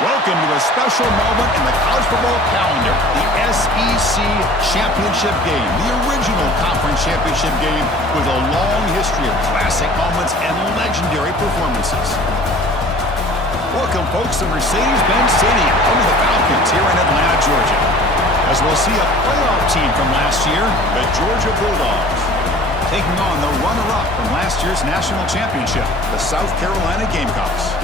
Welcome to a special moment in the college football calendar, the SEC Championship Game, the original conference championship game with a long history of classic moments and legendary performances. Welcome, folks, to Mercedes-Benz Stadium, home of the Falcons here in Atlanta, Georgia, as we'll see a playoff team from last year, the Georgia Bulldogs, taking on the runner-up from last year's national championship, the South Carolina Gamecocks.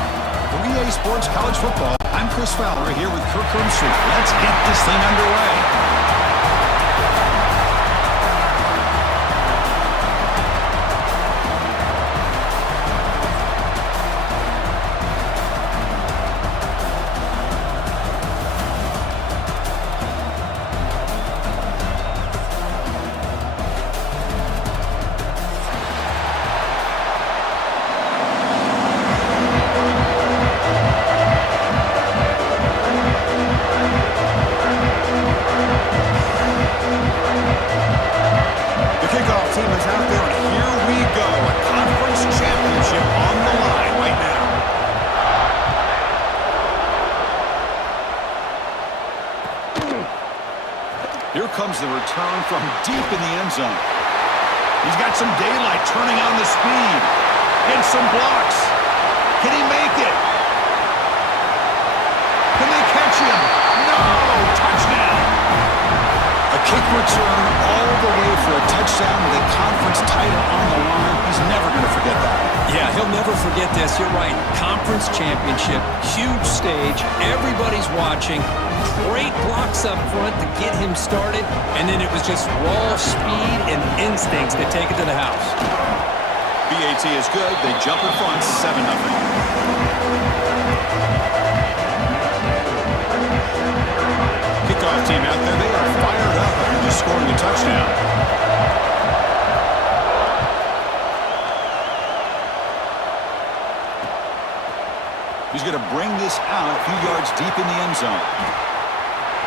3A Sports College Football. I'm Chris Fowler here with Kirk Street. Let's get this thing underway. Here comes the return from deep in the end zone. He's got some daylight turning on the speed. And some blocks. Can he make it? Can they catch him? No! Touchdown! A kick return all the way for a touchdown with a conference title on the line. He's never going to forget that. Yeah, he'll never forget this. You're right. Conference championship, huge stage. Everybody's watching. Great blocks up front to get him started, and then it was just raw speed and instincts to take it to the house. BAT is good. They jump in front, 7-0. Kickoff team out there. They are fired up after just scoring a touchdown. He's going to bring this out a few yards deep in the end zone.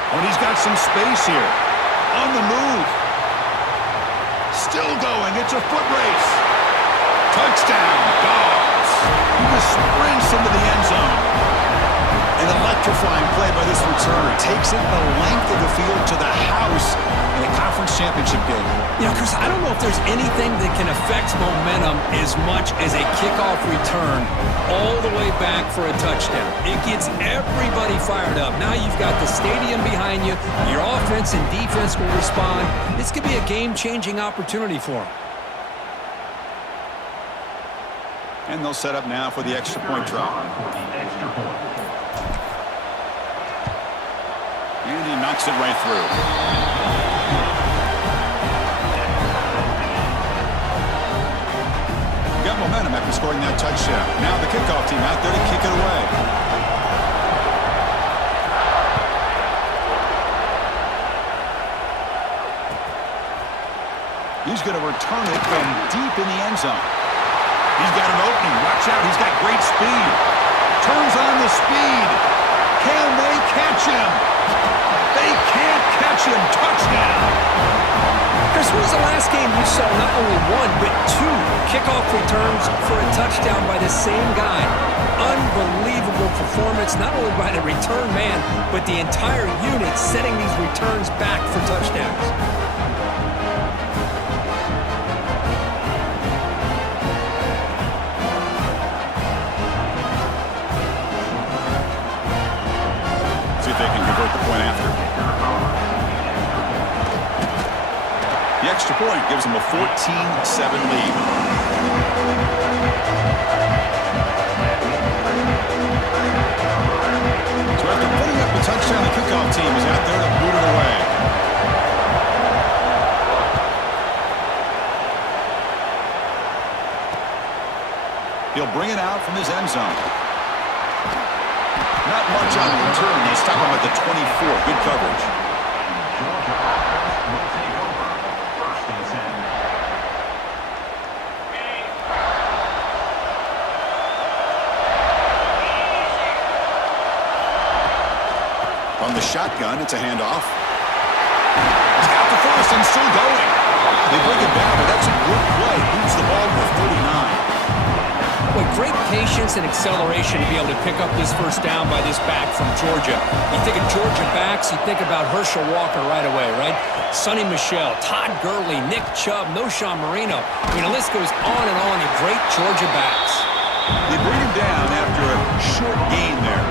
Oh, and he's got some space here. On the move. Still going. It's a foot race. Touchdown, Dogs. He just sprints into the end zone. An electrifying play by this returner. Takes it the length of the field to the house in the conference championship game. You know, Chris, I don't know if there's anything that can affect momentum as much as a kickoff return all the way back for a touchdown. It gets everybody fired up. Now you've got the stadium behind you. Your offense and defense will respond. This could be a game-changing opportunity for them. And they'll set up now for the extra point try. And he knocks it right through. Got momentum after scoring that touchdown. Now the kickoff team out there to kick it away. He's going to return it from deep in the end zone. He's got an opening. Watch out. He's got great speed. Turns on the speed. Can they catch him? They can't catch him. Touchdown. Chris, when was the last game you saw not only one, but two kickoff returns for a touchdown by the same guy? Unbelievable performance, not only by the return man, but the entire unit setting these returns back for touchdowns. See if they can convert the point after. The extra point gives them a 14-7 lead. So after putting up a touchdown, the kickoff team is out there to boot it away. He'll bring it out from his end zone. Not much on the return. They stop him at the 24. Good coverage. On the shotgun, it's a handoff. He's got the first and still going. They bring it down, but that's a good play. Moves the ball to 39. Boy, great patience and acceleration to be able to pick up this first down by this back from Georgia. You think of Georgia backs, you think about Herschel Walker right away, right? Sonny Michel, Todd Gurley, Nick Chubb, Noshawn Marino. I mean, the list goes on and on of great Georgia backs. They bring him down after a short gain there.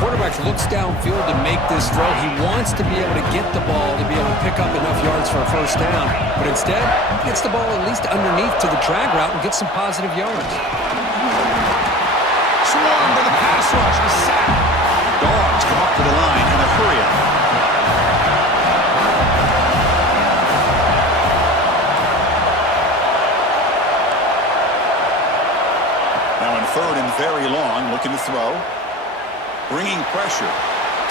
Quarterback looks downfield to make this throw. He wants to be able to get the ball to be able to pick up enough yards for a first down. But instead, he gets the ball at least underneath to the drag route and gets some positive yards. Swarm to the pass rush. A sack. Dogs come up to the line in a hurry-up. Now in third and very long, looking to throw. Bringing pressure.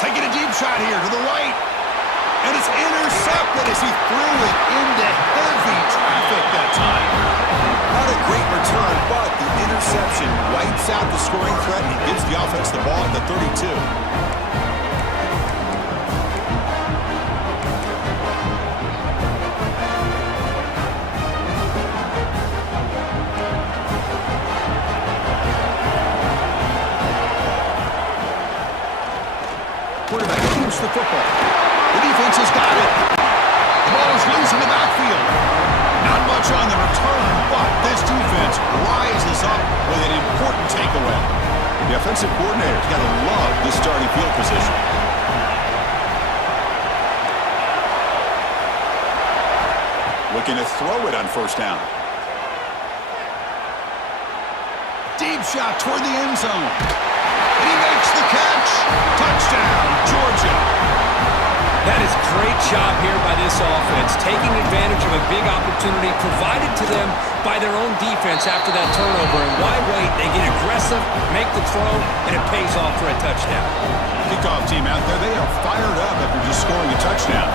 Taking a deep shot here to the right. And it's intercepted as he threw it into heavy traffic that time. Not a great return, but the interception wipes out the scoring threat and gives the offense the ball at the 32. Quarterback keeps the football. The defense has got it. The ball is loose in the backfield. Not much on the return, but this defense rises up with an important takeaway. The offensive coordinator's got to love this starting field position. Looking to throw it on first down. Deep shot toward the end zone. And he makes the catch. Touchdown, Georgia. That is great job here by this offense, taking advantage of a big opportunity provided to them by their own defense after that turnover. And why wait? They get aggressive, make the throw, and it pays off for a touchdown. Kickoff team out there, they are fired up after just scoring a touchdown.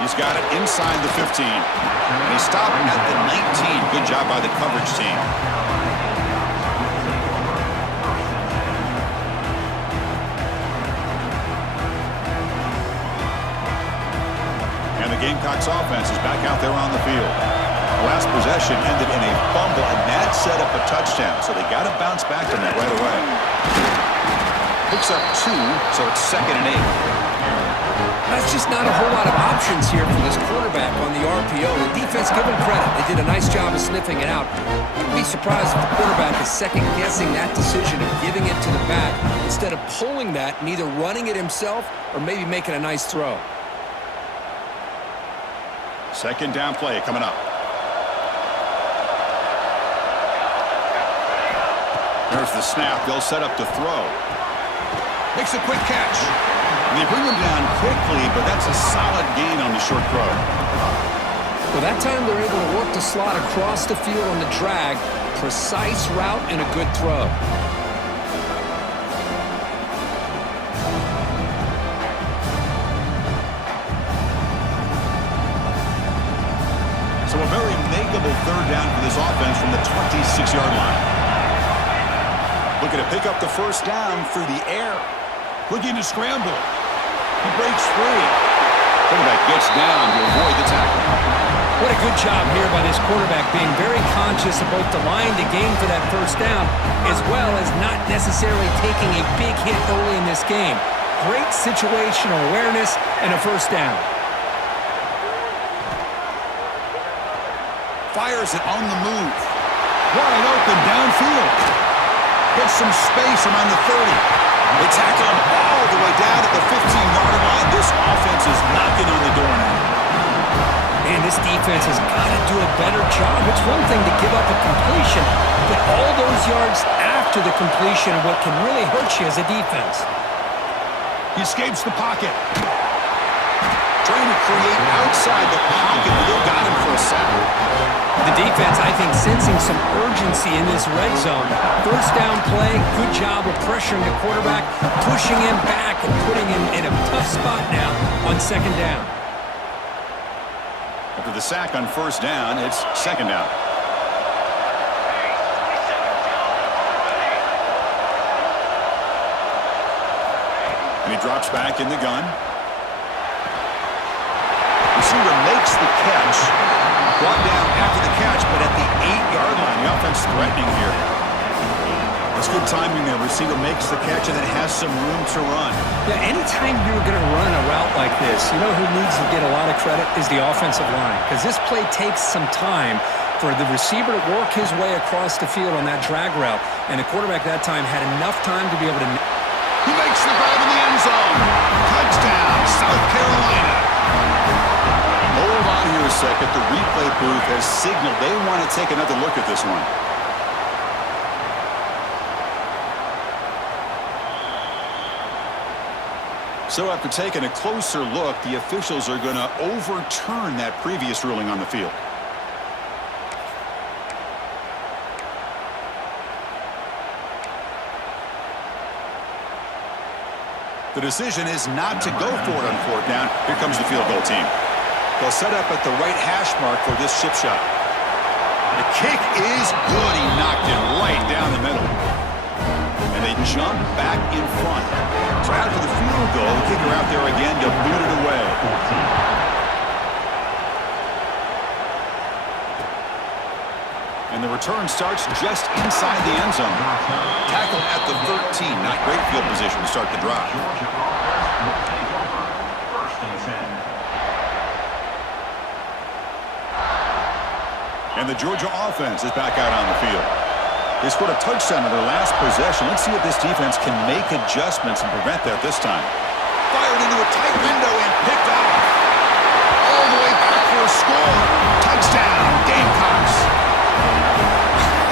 He's got it inside the 15. And he stopped at the 19. Good job by the coverage team. And the Gamecocks offense is back out there on the field. Last possession ended in a fumble, and that set up a touchdown. So they got to bounce back from that right away. Picks up 2, so it's 2nd and 8. That's just not a whole lot of options here for this quarterback on the RPO. The defense, give him credit. They did a nice job of sniffing it out. I'd be surprised if the quarterback is second-guessing that decision of giving it to the back instead of pulling that and either running it himself or maybe making a nice throw. Second down play coming up. There's the snap. They'll set up to throw. Makes a quick catch. And they bring him down quickly, but that's a solid gain on the short throw. Well, that time they're able to work the slot across the field on the drag. Precise route and a good throw. So a very makeable third down for this offense from the 26-yard line. Looking to pick up the first down through the air. Looking to scramble. He breaks free. Quarterback gets down to avoid the tackle. What a good job here by this quarterback, being very conscious of both the line to gain for that first down, as well as not necessarily taking a big hit early in this game. Great situational awareness and a first down. Fires it on the move. Wide open downfield. Gets some space around the 30. They tackle him all the way down to the 15-yard line. This offense is knocking on the door now. Man, this defense has got to do a better job. It's one thing to give up a completion, but all those yards after the completion are what can really hurt you as a defense. He escapes the pocket. Trying to create outside the pocket, but they got him for a sack. The defense, I think, sensing some urgency in this red zone. First down play, good job of pressuring the quarterback, pushing him back and putting him in a tough spot now on second down. After the sack on first down, it's second down. And he drops back in the gun. makes the catch. Brought down after the catch, but at the 8-yard line. The offense threatening here. It's good timing there. Receiver makes the catch and then has some room to run. Yeah, anytime you're going to run a route like this, you know who needs to get a lot of credit is the offensive line. Because this play takes some time for the receiver to work his way across the field on that drag route. And the quarterback that time had enough time to be able to... He makes the grab in the end zone. Touchdown, South Carolina. Hold on here a second. The replay booth has signaled they want to take another look at this one. So after taking a closer look, the officials are going to overturn that previous ruling on the field. The decision is not to go for it on 4th down. Here comes the field goal team. They'll set up at the right hash mark for this chip shot. The kick is good. He knocked it right down the middle. And they jump back in front. So after the field goal, the kicker out there again to boot it away. And the return starts just inside the end zone. Tackle at the 13. Not great field position to start the drive. And the Georgia offense is back out on the field. They scored a touchdown in their last possession. Let's see if this defense can make adjustments and prevent that this time. Fired into a tight window and picked off. All the way back for a score. Touchdown, Gamecocks.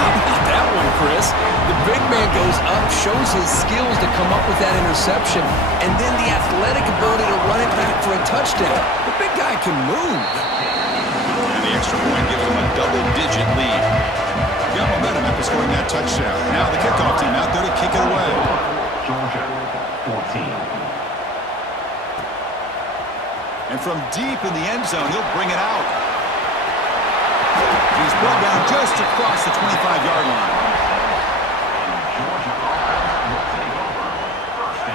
How about that one, Chris? The big man goes up, shows his skills to come up with that interception, and then the athletic ability to run it back for a touchdown. The big guy can move. And the extra point gives them a double-digit lead. Got momentum after scoring that touchdown. Now the kickoff team out there to kick it away. Georgia 14. And from deep in the end zone, he'll bring it out. He's brought down just across the 25-yard line.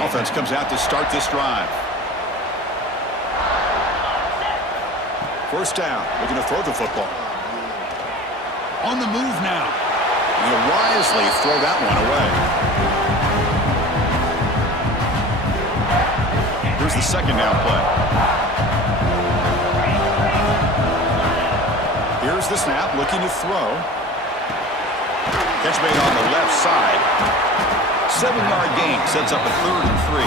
Offense comes out to start this drive. 1st down, looking to throw the football. On the move now. He'll wisely throw that one away. Here's the 2nd down play. Here's the snap, looking to throw. Catch made on the left side. 7-yard gain sets up a 3rd and 3.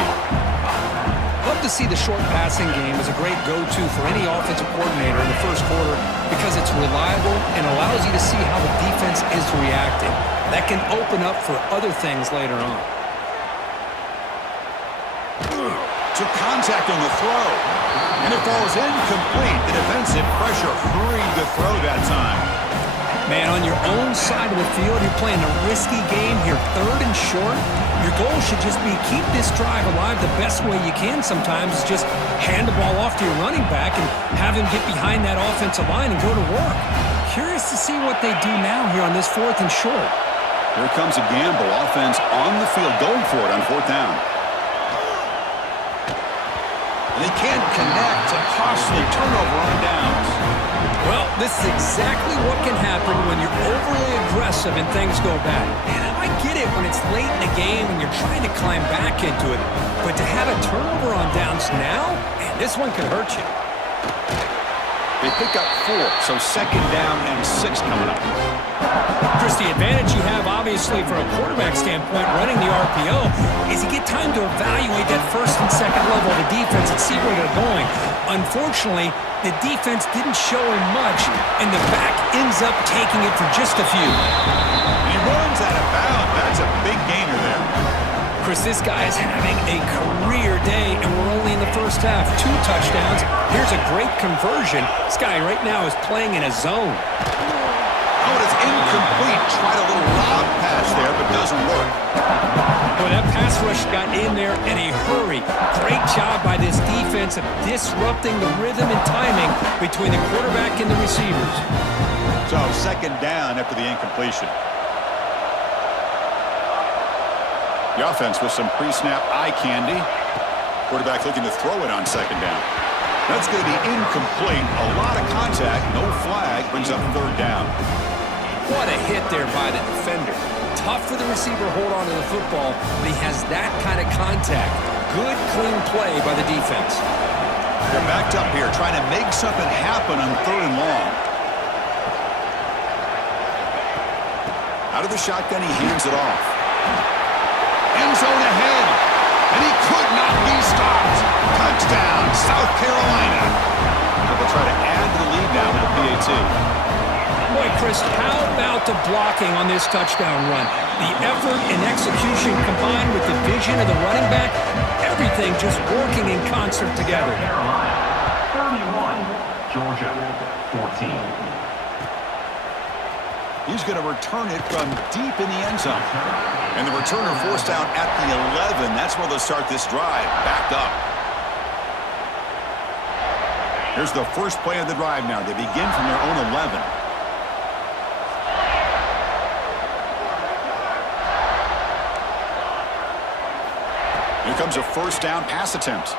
Love to see the short passing game as a great go-to for any offensive coordinator in the first quarter because it's reliable and allows you to see how the defense is reacting. That can open up for other things later on. Took contact on the throw. And it falls incomplete. The defensive pressure hurried the throw that time. Man, on your own side of the field, you're playing a risky game here, 3rd and short. Your goal should just be keep this drive alive the best way you can sometimes. Is just hand the ball off to your running back and have him get behind that offensive line and go to work. Curious to see what they do now here on this 4th and short. Here comes a gamble. Offense on the field going for it on 4th down. And they can't connect. A costly turnover on downs. Well, this is exactly what can happen when you're overly aggressive and things go bad. And I get it when it's late in the game and you're trying to climb back into it. But to have a turnover on downs now, man, this one could hurt you. They pick up 4, so 2nd down and 6 coming up. Chris, the advantage you have, obviously, from a quarterback standpoint, running the RPO, is you get time to evaluate that 1st and 2nd level of the defense and see where they're going. Unfortunately, the defense didn't show him much, and the back ends up taking it for just a few. He runs out of bounds. That's a big gainer there. Chris, this guy is having a career day, and we're only in the first half. 2 touchdowns. Here's a great conversion. This guy right now is playing in a zone. Oh, it's incomplete. Tried a little lob pass there, but doesn't work. Boy, that pass rush got in there in a hurry. Great job by this defense of disrupting the rhythm and timing between the quarterback and the receivers. So 2nd down after the incompletion. The offense with some pre-snap eye candy. Quarterback looking to throw it on 2nd down. That's going to be incomplete. A lot of contact, no flag, brings up third down. What a hit there by the defender. Tough for the receiver to hold on to the football, but he has that kind of contact. Good, clean play by the defense. They're backed up here, trying to make something happen on third and long. Out of the shotgun, he hands it off. End zone ahead, and he could not be stopped. Touchdown, South Carolina. They'll try to add to the lead now with a PAT. Boy, Chris, how about the blocking on this touchdown run? The effort and execution combined with the vision of the running back, everything just working in concert together. Carolina 31, Georgia 14. He's going to return it from deep in the end zone. And the returner forced out at the 11. That's where they'll start this drive, backed up. Here's the first play of the drive now. They begin from their own 11. Here comes a first down pass attempt.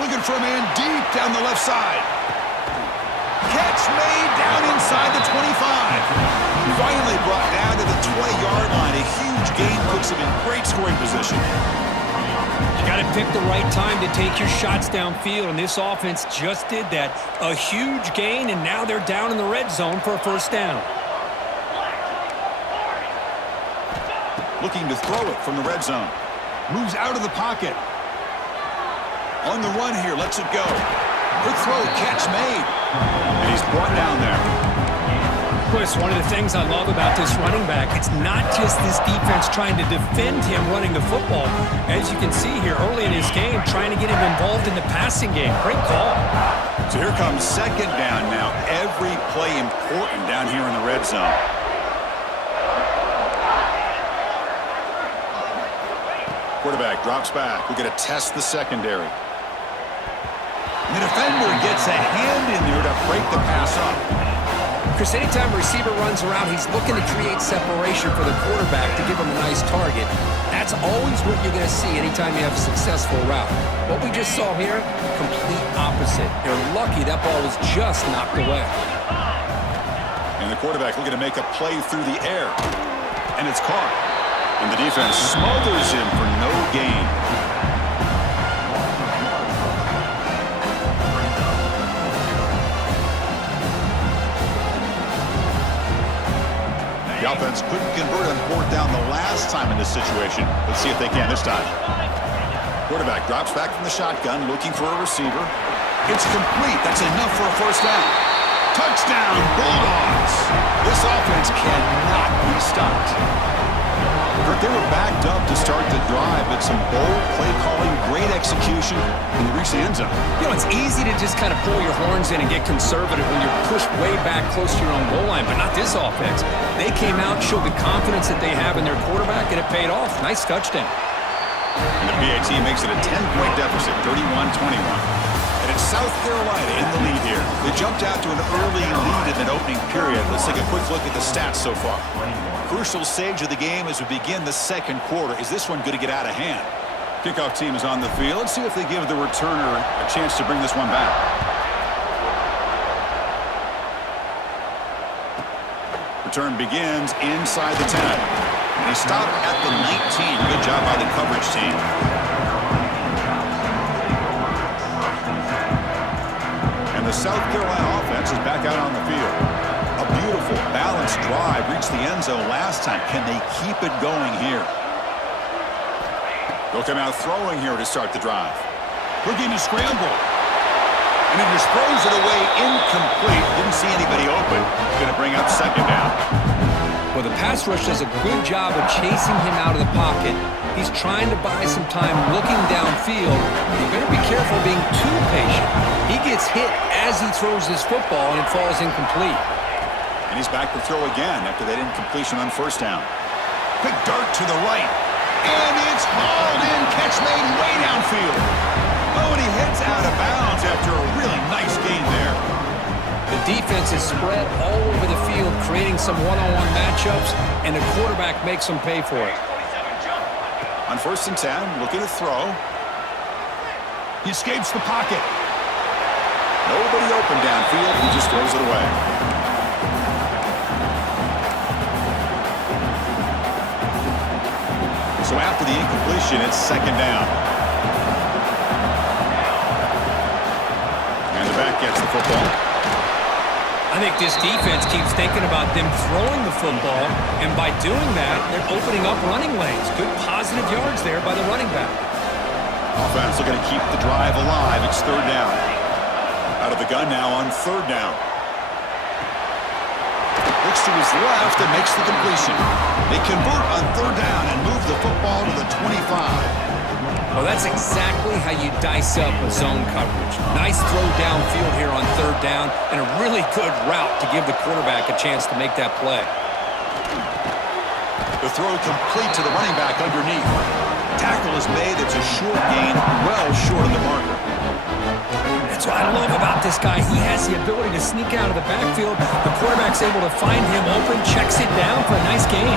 Looking for a man deep down the left side. Catch made down inside the 25. Finally brought down to the 20-yard line. A huge gain puts him in great scoring position. You got to pick the right time to take your shots downfield, and this offense just did that. A huge gain, and now they're down in the red zone for a first down. Looking to throw it from the red zone. Moves out of the pocket. On the run here, lets it go. Good throw, catch made. And he's brought down there. Chris, one of the things I love about this running back, it's not just this defense trying to defend him running the football. As you can see here early in his game, trying to get him involved in the passing game. Great call. So here comes second down now. Every play important down here in the red zone. Quarterback drops back. We're going to test the secondary. And the defender gets a hand in there to break the pass up. Chris, anytime a receiver runs around, he's looking to create separation for the quarterback to give him a nice target. That's always what you're going to see anytime you have a successful route. What we just saw here, complete opposite. They're lucky that ball was just knocked away. And the quarterback looking to make a play through the air. And it's caught. And the defense smothers him for no gain. The offense couldn't convert on fourth down the last time in this situation. Let's see if they can this time. Quarterback drops back from the shotgun, looking for a receiver. It's complete. That's enough for a first down. Touchdown, Bulldogs. This offense cannot be stopped. They were backed up to start the drive, but some bold play calling, great execution, and they reached the end zone. You know, it's easy to just kind of pull your horns in and get conservative when you're pushed way back close to your own goal line, but not this offense. They came out, showed the confidence that they have in their quarterback, and it paid off. Nice touchdown. And the PAT makes it a 10-point deficit, 31-21. And it's South Carolina in the lead here. They jumped out to an early lead in an opening period. Let's take a quick look at the stats so far. Crucial stage of the game as we begin the second quarter. Is this one going to get out of hand? Kickoff team is on the field. Let's see if they give the returner a chance to bring this one back. Return begins inside the 10. And he stopped at the 19. Good job by the coverage team. And the South Carolina offense is back out on the field. A beautiful, balanced drive reached the end zone last time. Can they keep it going here? They'll come out throwing here to start the drive. Looking to scramble. And he just throws it away incomplete. Didn't see anybody open. Going to bring up second down. Well, the pass rush does a good job of chasing him out of the pocket. He's trying to buy some time looking downfield. You better be careful being too patient. He gets hit as he throws his football, and it falls incomplete. And he's back to throw again after that incompletion on first down. Quick dart to the right. And it's hauled in. Catch made way downfield. Oh, and he heads out of bounds after a really nice gain there. The defense is spread all over the field, creating some one-on-one matchups, and the quarterback makes them pay for it. On first and 10, looking to throw. He escapes the pocket. Nobody open downfield. He just throws it away. So after the incompletion, it's second down. And the back gets the football. I think this defense keeps thinking about them throwing the football, and by doing that, they're opening up running lanes. Good positive yards there by the running back. Offense looking to keep the drive alive. It's third down. Out of the gun now on third down. Looks to his left and makes the completion. They convert on third down and move the football to the 25. Well, that's exactly how you dice up a zone coverage. Nice throw downfield here on third down, and a really good route to give the quarterback a chance to make that play. The throw complete to the running back underneath. Tackle is made. It's a short gain, well short of the marker. That's what I love about this guy. He has the ability to sneak out of the backfield. The quarterback's able to find him open, checks it down for a nice gain.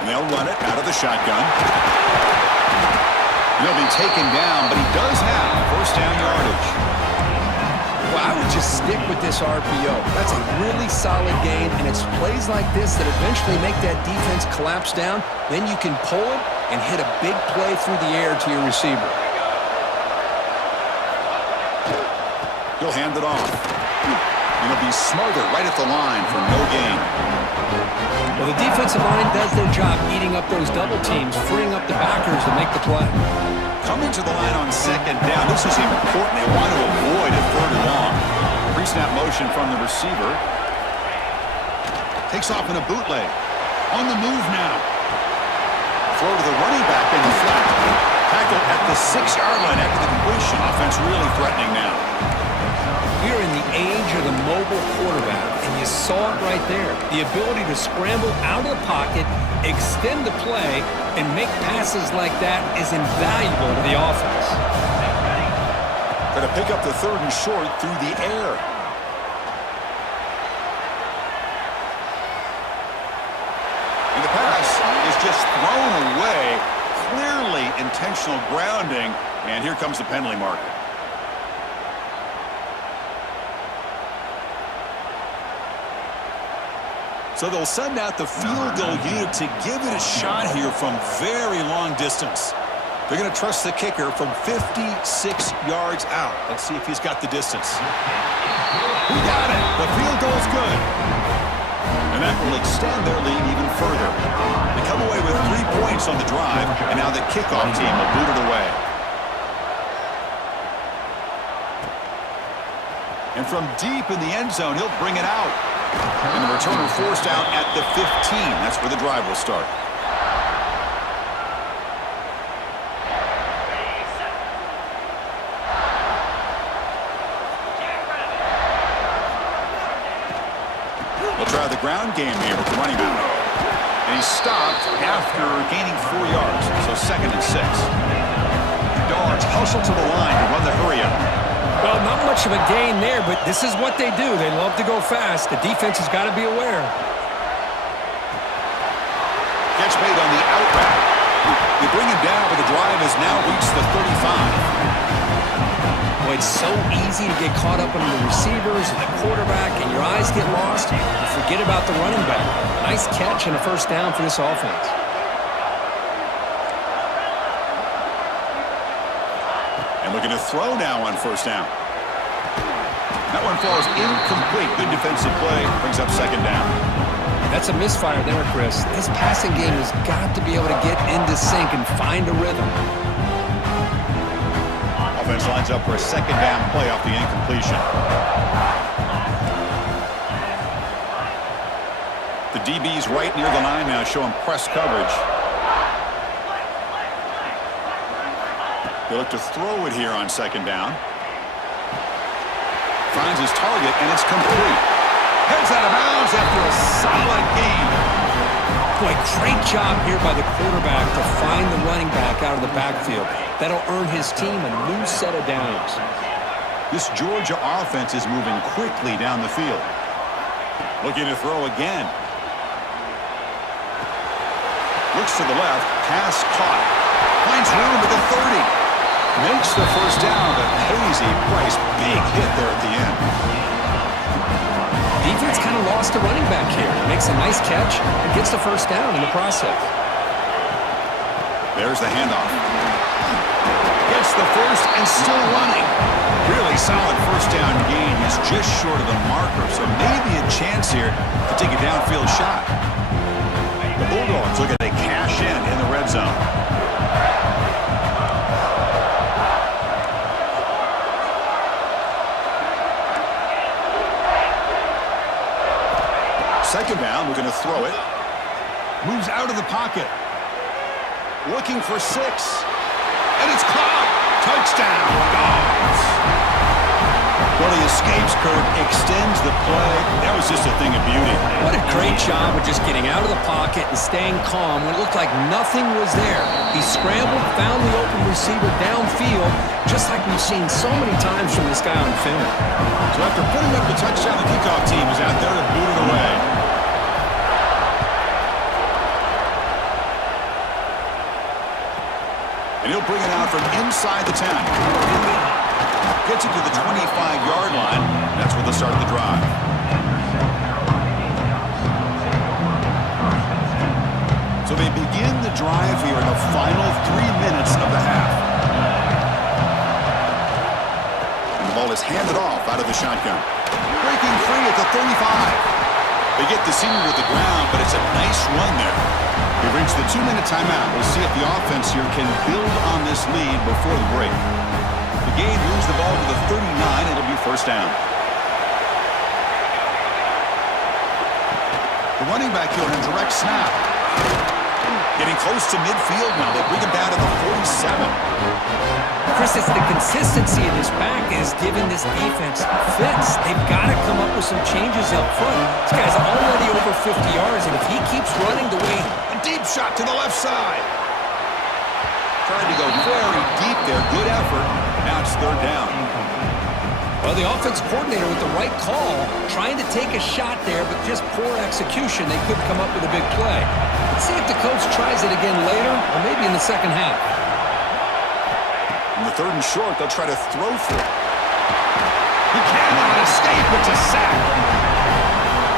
And they'll run it out of the shotgun. He'll be taken down, but he does have first down yardage. Well, I would just stick with this RPO. That's a really solid gain, and it's plays like this that eventually make that defense collapse down. Then you can pull it and hit a big play through the air to your receiver. He'll hand it off. And he'll be smothered right at the line for no gain. Well, the defensive line does their job eating up those double teams, freeing up the backers to make the play. Coming to the line on second down. This is important. They want to avoid a third and long. Pre-snap motion from the receiver. Takes off in a bootleg. On the move now. Throw to the running back in the flat. Tackle at the 6-yard line after the completion. Offense really threatening now. We're in the age of the mobile quarterback, and you saw it right there. The ability to scramble out of the pocket, extend the play, and make passes like that is invaluable to the offense. Going to pick up the third and short through the air. And the pass is just thrown away. Clearly intentional grounding, and here comes the penalty marker. So they'll send out the field goal unit to give it a shot here from very long distance. They're going to trust the kicker from 56 yards out. Let's see if he's got the distance. He got it. The field goal's good. And that will extend their lead even further. They come away with 3 points on the drive, and now the kickoff team will boot it away. And from deep in the end zone, he'll bring it out. And the returner forced out at the 15. That's where the drive will start. We'll try the ground game here with the running back. And he's stopped after gaining 4 yards. So 2nd and 6. Yards hustle to the line to run the hurry up. Well, not much of a gain there, but this is what they do. They love to go fast. The defense has got to be aware. Catch made on the out route. They bring him down, but the drive has now reached the 35. Boy, it's so easy to get caught up under the receivers and the quarterback, and your eyes get lost. You forget about the running back. Nice catch and a first down for this offense. And looking to throw now on first down. That one falls incomplete. Good defensive play. Brings up second down. That's a misfire there, Chris. This passing game has got to be able to get into sync and find a rhythm. Offense lines up for a second down play off the incompletion. The DB's right near the line now, showing press coverage. They look to throw it here on second down. Finds his target, and it's complete. Heads out of bounds after a solid gain. Boy, great job here by the quarterback to find the running back out of the backfield. That'll earn his team a new set of downs. This Georgia offense is moving quickly down the field. Looking to throw again. Looks to the left. Pass caught. Finds room at the 30. Makes the first down, but pays a price. Big hit there at the end. Defense kind of lost a running back here. Makes a nice catch and gets the first down in the process. There's the handoff. Gets the first and still running. Really solid first down gain. He's just short of the marker, so maybe a chance here to take a downfield shot. The Bulldogs look at a cash in the red zone. Second down, we're going to throw it. Moves out of the pocket. Looking for 6. And it's caught. Touchdown, Dogs. Well, he escapes, Kurt, extends the play. That was just a thing of beauty. What a great job of just getting out of the pocket and staying calm when it looked like nothing was there. He scrambled, found the open receiver downfield, just like we've seen so many times from this guy on film. So after putting up the touchdown, the kickoff team is out there to boot it away. And he'll bring it out from inside the 10. Gets it to the 25-yard line. That's where they'll start the drive. So they begin the drive here in the final 3 minutes of the half. And the ball is handed off out of the shotgun. Breaking free at the 35. They get the senior to the ground, but it's a nice run there. We've reached the 2-minute timeout. We'll see if the offense here can build on this lead before the break. The game moves the ball to the 39. It'll be first down. The running back here on a direct snap. Getting close to midfield now. They bring him down to the 47. Chris, it's the consistency of this back is giving this defense fits. They've got to come up with some changes up front. This guy's already over 50 yards, and if he keeps running the way... A deep shot to the left side. Trying to go very deep there. Good effort. Now it's third down. Well, the offense coordinator with the right call, trying to take a shot there, but just poor execution. They could come up with a big play. Let's see if the coach tries it again later, or maybe in the second half. In the third and short, they'll try to throw for it. He cannot escape. It's a sack.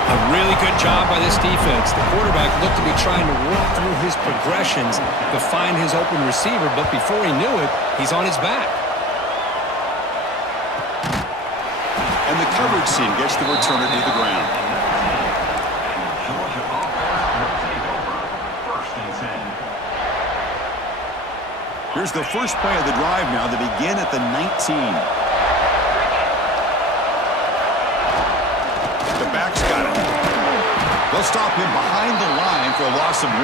A really good job by this defense. The quarterback looked to be trying to walk through his progressions to find his open receiver, but before he knew it, he's on his back. And the coverage team gets the returner to the ground. Georgia offense will take over. First and 10. Here's the first play of the drive now. They begin at the 19. The back's got it. They'll stop him behind the line for a loss of 1.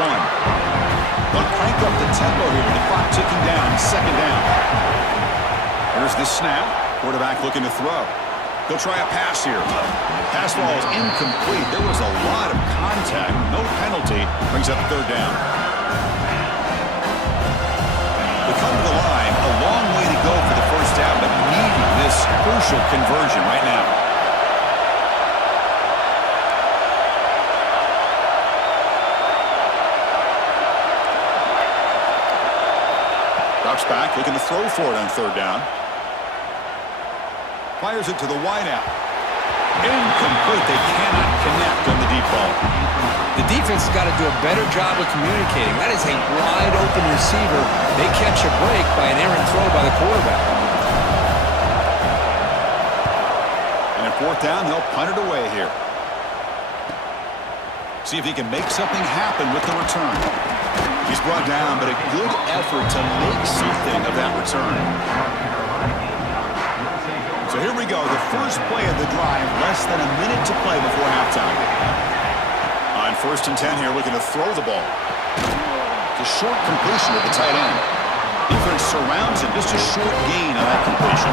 They'll crank up the tempo here with the clock ticking down. Second down. Here's the snap. Quarterback looking to throw. They'll try a pass here. Pass ball is incomplete. There was a lot of contact. No penalty. Brings up third down. They come to the line. A long way to go for the first down, but needing this crucial conversion right now. Drops back, looking to throw for it on third down. Fires it to the wideout. Incomplete. They cannot connect on the deep ball. The defense has got to do a better job of communicating. That is a wide open receiver. They catch a break by an errant throw by the quarterback. And at fourth down, they'll punt it away here. See if he can make something happen with the return. He's brought down, but a good effort to make something of that return. So here we go, the first play of the drive, less than a minute to play before halftime. On first and 10 here, looking to throw the ball. It's a short completion at the tight end. Defense surrounds him, just a short gain on that completion.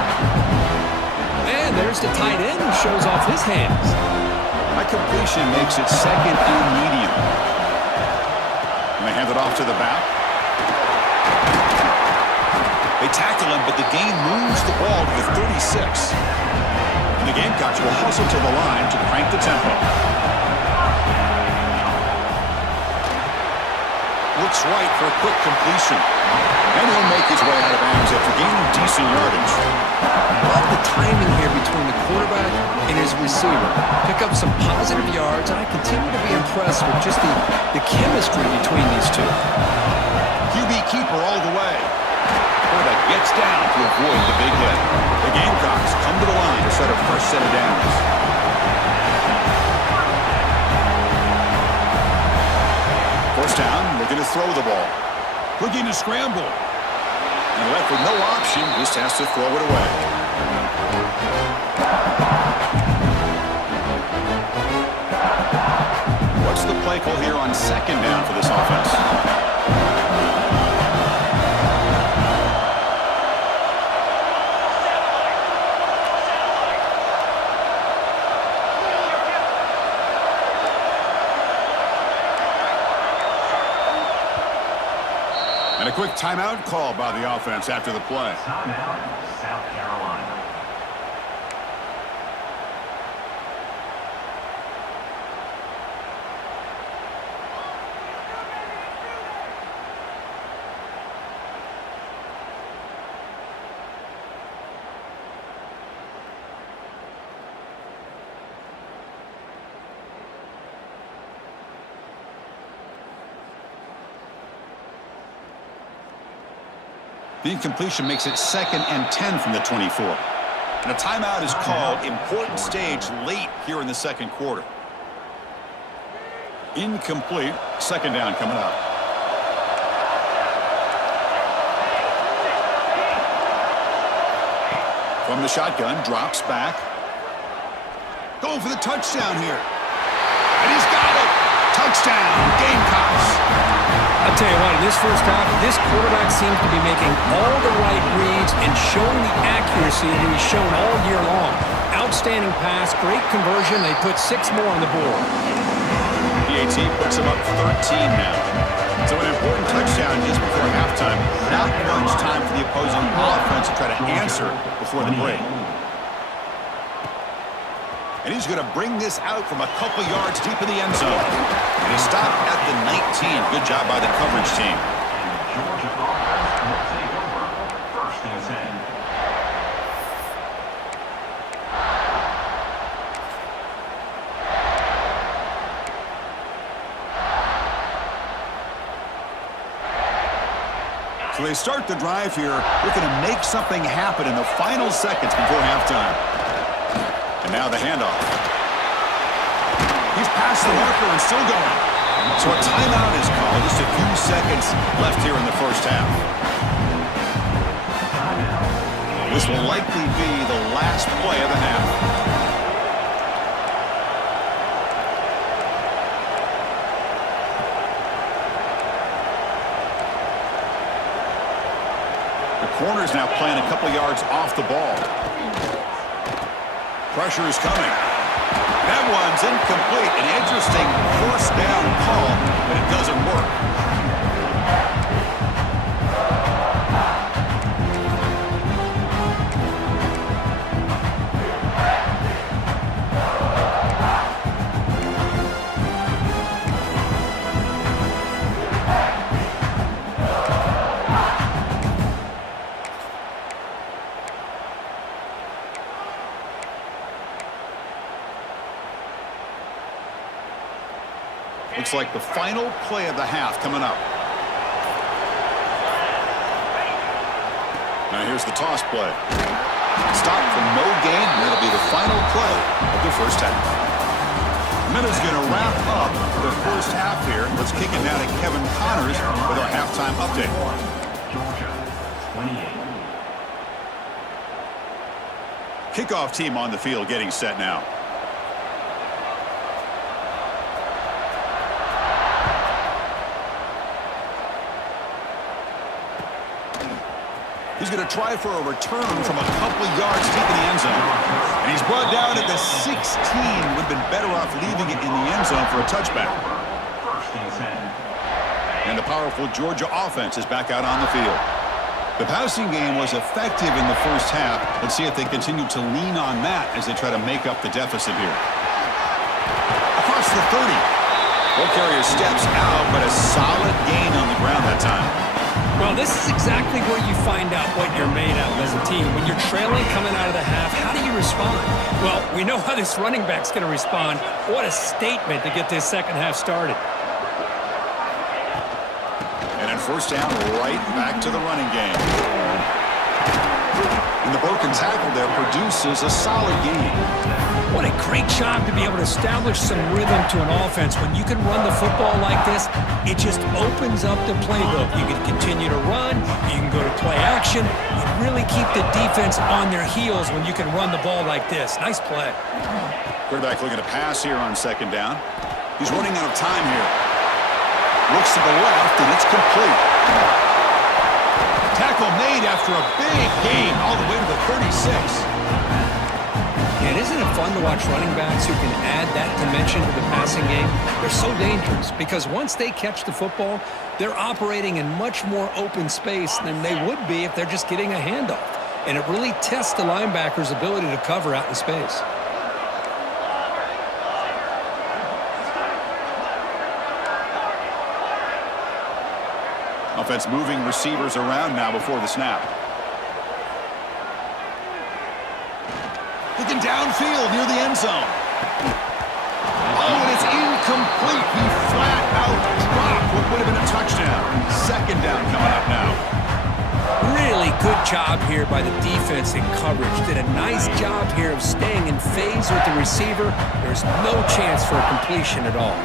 And there's the tight end who shows off his hands. That completion makes it second and medium. And they hand it off to the back. They tackle him, but the gain moves the ball to the 36. And the Gamecocks will hustle to the line to crank the tempo. Looks right for a quick completion. And he'll make his way out of bounds after gaining decent yardage. Love the timing here between the quarterback and his receiver. Pick up some positive yards, and I continue to be impressed with just the chemistry between these two. QB keeper all the way. Quarterback gets down to avoid the big hit. The Gamecocks come to the line to set a first set of downs. First down, looking to throw the ball. Looking to scramble. And left with no option, just has to throw it away. What's the play call here on second down for this offense? And a quick timeout call by the offense after the play. Timeout, South Carolina. The incompletion makes it 2nd and 10 from the 24. And a timeout is called. Important stage late here in the second quarter. Incomplete. Second down coming up. From the shotgun, drops back. Going for the touchdown here. And he's got it. Touchdown, Gamecocks. I'll tell you what, in this first half, this quarterback seems to be making all the right reads and showing the accuracy that he's shown all year long. Outstanding pass, great conversion. They put 6 more on the board. PAT puts him up 13 now. So an important touchdown just before halftime. Not much time for the opposing offense to try to answer before the break. And he's going to bring this out from a couple yards deep in the end zone. And he stopped at the 19. Good job by the coverage team. And Georgia offense will take over. First and 10. So they start the drive here, looking to make something happen in the final seconds before halftime. And now the handoff. He's past the marker and still going. So a timeout is called. Just a few seconds left here in the first half. This will likely be the last play of the half. The corner's now playing a couple yards off the ball. Pressure is coming. That one's incomplete. An interesting first down call, but it doesn't work. Looks like the final play of the half coming up. Now here's the toss play. Stop for no gain, and that'll be the final play of the first half. Minutes going to wrap up the first half here. Let's kick it now to Kevin Connors with our halftime update. Georgia, 28. Kickoff team on the field getting set now. He's going to try for a return from a couple of yards deep in the end zone. And he's brought down at the 16. Would have been better off leaving it in the end zone for a touchback. First and 10. And the powerful Georgia offense is back out on the field. The passing game was effective in the first half. Let's see if they continue to lean on that as they try to make up the deficit here. Across the 30. Ball carrier steps out, but a solid gain on the ground that time. Well, this is exactly where you find out what you're made of as a team. When you're trailing coming out of the half, how do you respond? Well, we know how this running back's going to respond. What a statement to get this second half started. And on first down, right back to the running game. And the broken tackle there produces a solid gain. What a great job to be able to establish some rhythm to an offense. When you can run the football like this, it just opens up the playbook. You can continue to run. You can go to play action. You really keep the defense on their heels when you can run the ball like this. Nice play. Quarterback looking to pass here on second down. He's running out of time here. Looks to the left, and it's complete. Tackle made after a big gain all the way to the 36. And isn't it fun to watch running backs who can add that dimension to the passing game? They're so dangerous because once they catch the football, they're operating in much more open space than they would be if they're just getting a handoff. And it really tests the linebacker's ability to cover out in space. Offense moving receivers around now before the snap. Looking downfield near the end zone. Oh, and it's incomplete. He flat out dropped what would have been a touchdown. Second down coming up now. Really good job here by the defense in coverage. Did a nice job here of staying in phase with the receiver. There's no chance for a completion at all.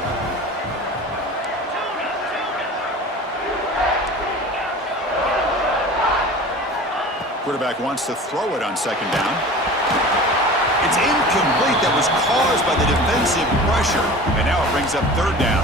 Quarterback wants to throw it on second down. It's incomplete. That was caused by the defensive pressure. And now it brings up third down.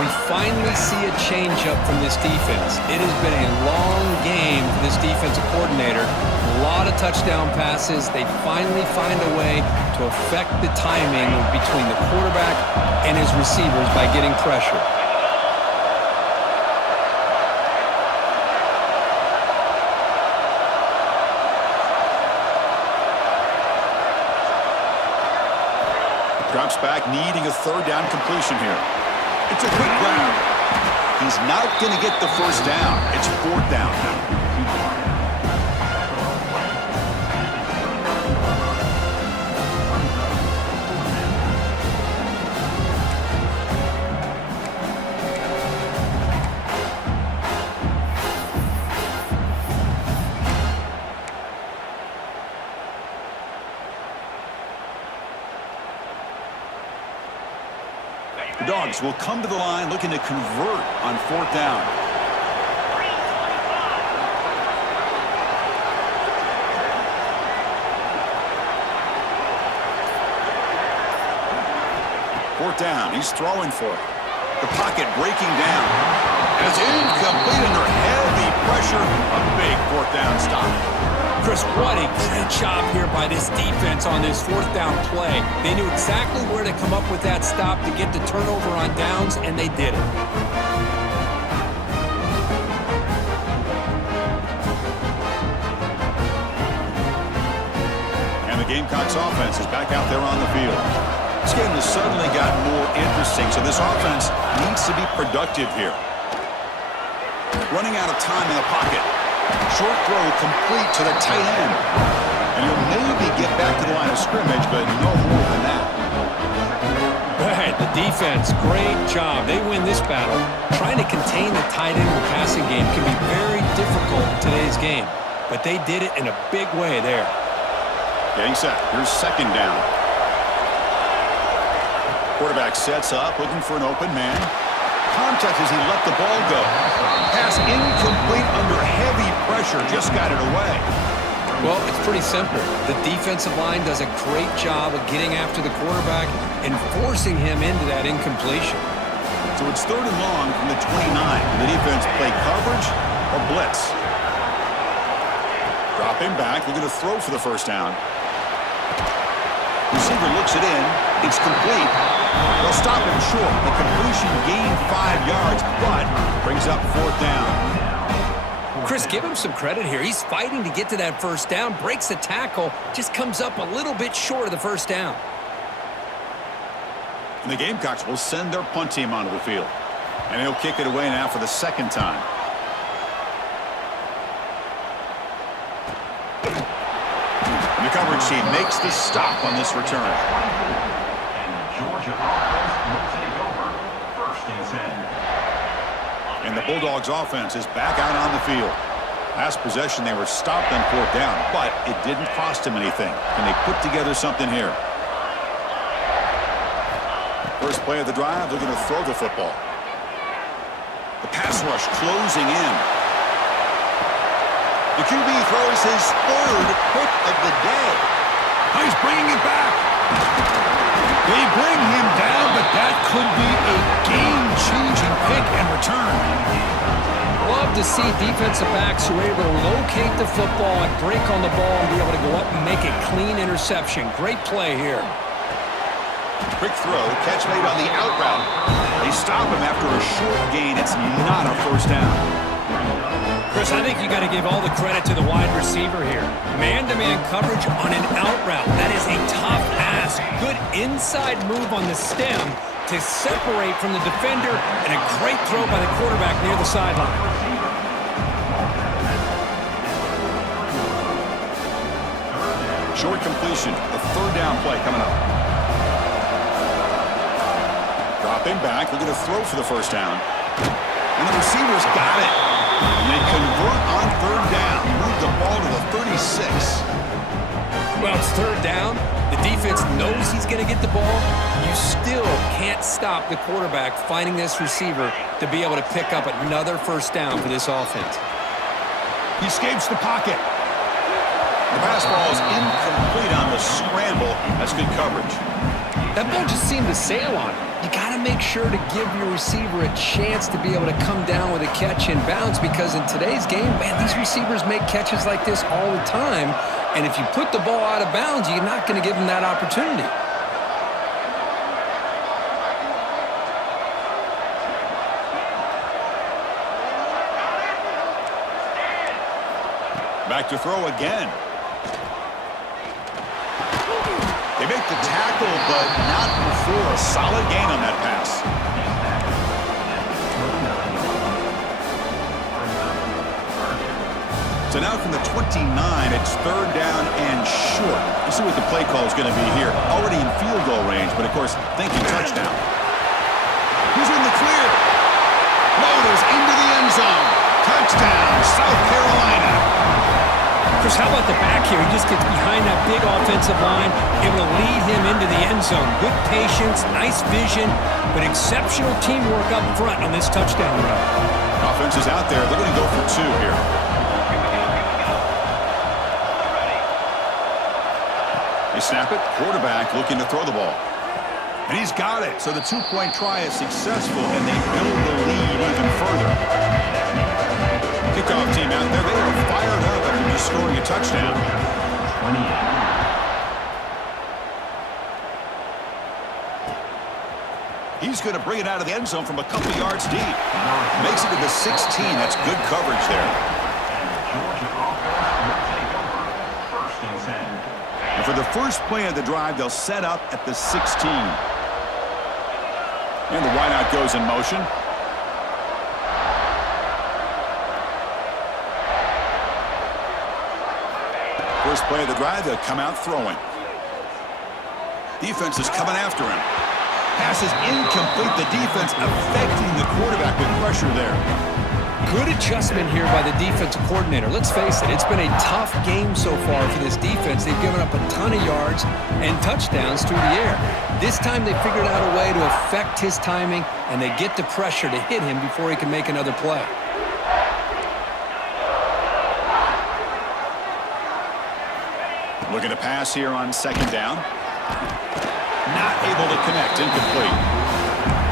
We finally see a change-up from this defense. It has been a long game for this defensive coordinator. A lot of touchdown passes. They finally find a way to affect the timing between the quarterback and his receivers by getting pressure. Drops back, needing a third down completion here. It's a quick grab. He's not going to get the first down. It's fourth down now. The Dogs will come to the line looking to convert on fourth down. Fourth down. He's throwing for it. The pocket breaking down. And it's incomplete under heavy pressure. A big fourth down stop. Chris, what a great job here by this defense on this fourth down play. They knew exactly where to come up with that stop to get the turnover on downs, and they did it. And the Gamecocks offense is back out there on the field. This game has suddenly gotten more interesting, so this offense needs to be productive here. Running out of time in the pocket. Short throw complete to the tight end. And he'll maybe get back to the line of scrimmage, but no more than that. Right, the defense, great job. They win this battle. Trying to contain the tight end in the passing game can be very difficult in today's game. But they did it in a big way there. Getting set. Here's second down. Quarterback sets up, looking for an open man. Contact as he let the ball go. Pass incomplete under heavy pressure. Just got it away. Well, it's pretty simple. The defensive line does a great job of getting after the quarterback and forcing him into that incompletion. So it's third and long from the 29. The defense play coverage or blitz. Dropping back, looking to throw for the first down. Receiver looks it in. It's complete. They'll stop him short. The completion gained 5 yards, but brings up fourth down. Chris, give him some credit here. He's fighting to get to that first down, breaks the tackle, just comes up a little bit short of the first down. And the Gamecocks will send their punt team onto the field. And he'll kick it away now for the second time. And the coverage team makes the stop on this return. And the Georgia offense will take over. First and 10. And the Bulldogs offense is back out on the field. Last possession, they were stopped on 4th down, but it didn't cost them anything. Can they put together something here? First play of the drive, they're going to throw the football. The pass rush closing in. The QB throws his 3rd pick of the day. He's bringing it back. They bring him down, but that could be a game-changing pick and return. Love to see defensive backs who are able to locate the football and break on the ball and be able to go up and make a clean interception. Great play here. Quick throw, catch made on the out route. They stop him after a short gain. It's not a first down. Chris, I think you got to give all the credit to the wide receiver here. Man-to-man coverage on an out route. That is a tough ask. Good inside move on the stem to separate from the defender, and a great throw by the quarterback near the sideline. Short completion, the 3rd down play coming up. Dropping back, looking to throw for the first down. And the receivers got it. And they convert on 3rd down. Move the ball to the 36. Well, it's 3rd down. The defense knows he's going to get the ball. You still can't stop the quarterback finding this receiver to be able to pick up another first down for this offense. He escapes the pocket. The pass ball is incomplete on the scramble. That's good coverage. That ball just seemed to sail on him. You got to make sure to give your receiver a chance to be able to come down with a catch and bounce, because in today's game, man, these receivers make catches like this all the time. And if you put the ball out of bounds, you're not going to give them that opportunity. Back to throw again. They make the tackle, but not before a solid gain on that pass. So now from the 29, it's 3rd down and short. Let's see what the play call is going to be here. Already in field goal range, but of course, thinking touchdown. Who's in the clear? Motors into the end zone. Touchdown, South Carolina. Chris, how about the back here? He just gets behind that big offensive line, able to lead him into the end zone. Good patience, nice vision, but exceptional teamwork up front on this touchdown run. Offense is out there. They're going to go for 2 here. They snap it. Quarterback looking to throw the ball. And he's got it. So the 2-point try is successful, and they build the lead even further. Kickoff team out there. They are fired up after just scoring a touchdown. He's going to bring it out of the end zone from a couple yards deep. Makes it to the 16. That's good coverage there. And for the first play of the drive, they'll set up at the 16. And the wideout goes in motion. First play of the drive, they'll come out throwing. Defense is coming after him. Pass is incomplete. The defense affecting the quarterback with pressure there. Good adjustment here by the defensive coordinator. Let's face it, it's been a tough game so far for this defense. They've given up a ton of yards and touchdowns through the air. This time they figured out a way to affect his timing, and they get the pressure to hit him before he can make another play. Looking to pass here on 2nd down. Not able to connect, incomplete.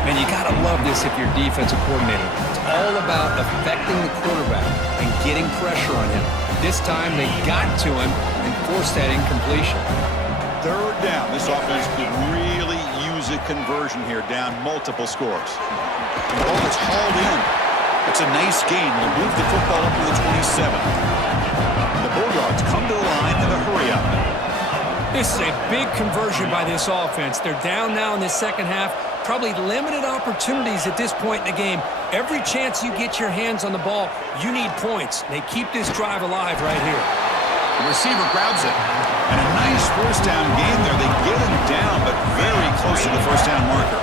Man, you got to love this if you're defensive coordinator. It's all about affecting the quarterback and getting pressure on him. This time they got to him and forced that incompletion. 3rd down. This offense could really use a conversion here, down multiple scores. The ball is hauled in. It's a nice gain. They'll move the football up to the 27. The Bulldogs come to the line in a hurry up. This is a big conversion by this offense. They're down now in the second half. Probably limited opportunities at this point in the game. Every chance you get your hands on the ball, you need points. They keep this drive alive right here. The receiver grabs it. And a nice first down game there. They get him down, but very close to the first down marker.